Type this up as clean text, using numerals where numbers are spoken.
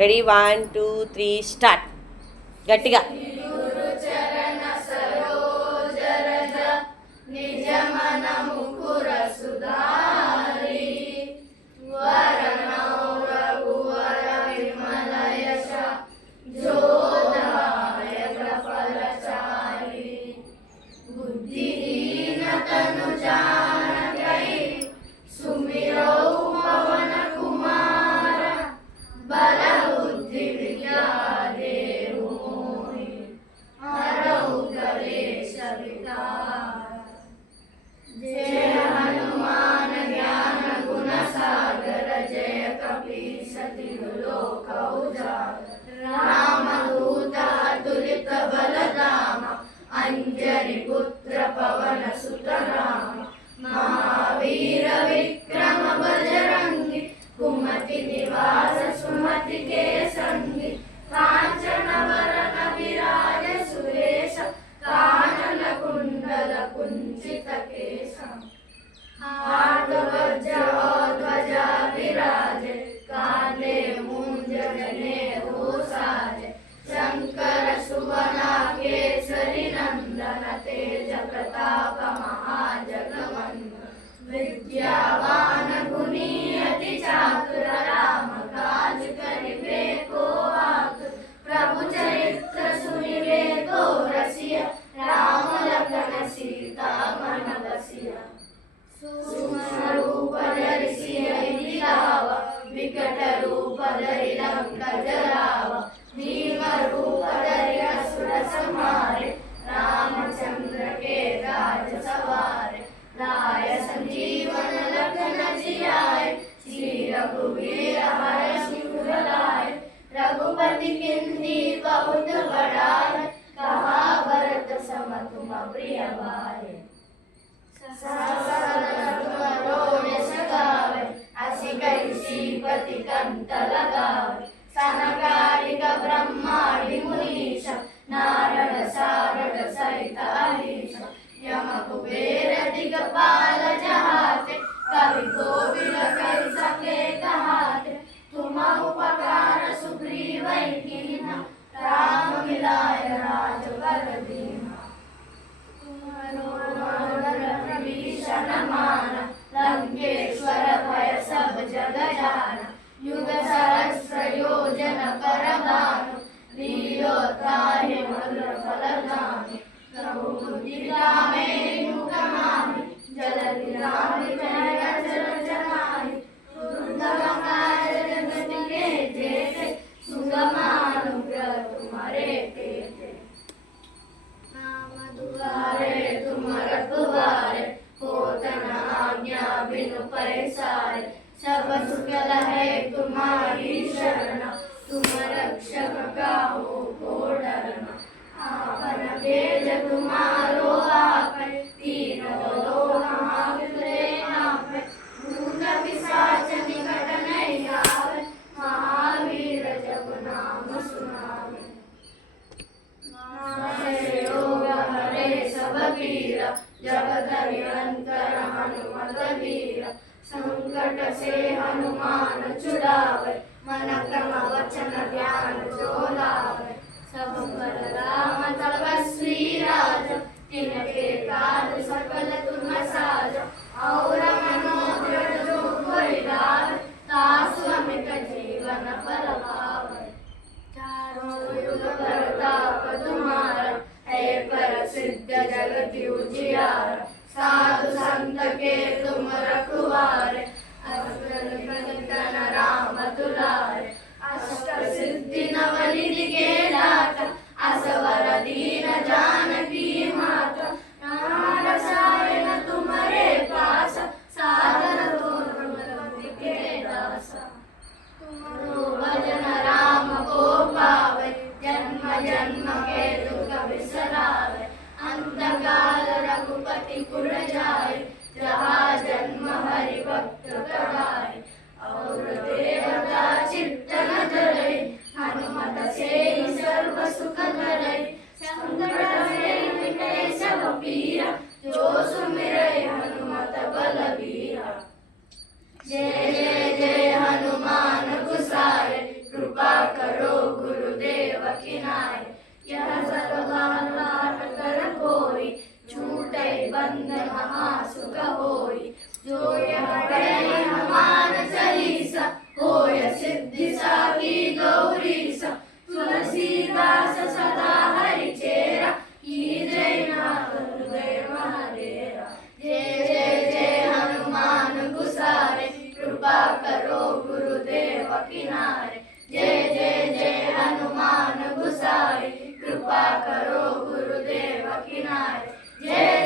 Ready 1 2 3 start. గట్టిగా अंजनी पुत्र पवन सुत राम महावीर विक्रम बजरंगी कुमति निवास सुमति के संगी कांचन वरन विराज सुरेश कानन कुंडल कुंचित केश हाथ वज्र ध्वजा विराजे कांधे मूंज जनेऊ साजे शंकर सुवना केसरी नंदन तेज प्रताप महाजगवंदन विद्यावान गुणी अति चातुर राम काज करिबे को आतुर प्रभु चरित्र सुनिबे को रसिया राम लखन सीता मन बसिया सूक्ष्म रूप धरि सियहि दिखावा विकट रूप धरि लंक जरावा भीम रूप धरि असुर संहारे रामचंद्र के राज सवारे लाय संजीवन लखन जियाए श्री रघुवीर हरषि उर लाए रघुपति किन्नी बहुत बड़ाई कहा भरत सम तुम प्रिय भाई असी कई श्रीपति कंठ लगावे सनकादिक ब्रह्मादि मुनीश नारद सारद सहित अहीश यम कुबेर दिगपाल जहाते कवि कोविद कर सके कहाते तुम उपकार सुग्रीव कीन्हा राम मिलाय राजपद दीन्हा भीषण मान लंकेश्वर भय सब जग जाना युग सहस्र योजन पर भानु लीलो ताहि मधुर फल धामी प्रभु मुदिता में मुख माहि जलधि राम चरण चर जनाहि दुर्गम काज जगति के जेते सुगमानुग्रह तुम्हारे तेते नाम दुआरे तुम रखवारे होत न आज्ञा बिनु पैसारे सब सुकल है तुम्हारी शरण तुम रक्षक काहू को डरना आपन तेज तुम्हारो आपै तीनों लोक हांकते नापै भूत पिशाच निकट नहीं आवे महावीर जप नाम सुनावे नासे रोग हरे सब पीरा जगत निरंतर हनुमत वीरा संकट से हनुमान छुड़ावे मन क्रम वचन ध्यान जो लावे सब पर राम तपस्वी राज तिनके काज सकल तुम साज और मनोदृढ़ जो कोई लावे तासु अमित जीवन फल पावे चारों युग प्रताप तुम्हारा है प्रसिद्ध जगत उजियारा साधु संत के तुम रखवारे असुर राम दुलारे अष्ट सिद्धि नवनिधि के दाता असवर दीन जानकी माता नारसायन तुम्हारे पास साधन तुम के दासा तुमरो भजन राम को पावे जन्म जन्म के दुख बिसरावे अंत काल रघुपति पुर जाए जहाँ जन्म हरि भक्त कहाए और देवता चित्त जय जय जय हनुमान गुसाई, कृपा करो गुरुदेव की नाई। जय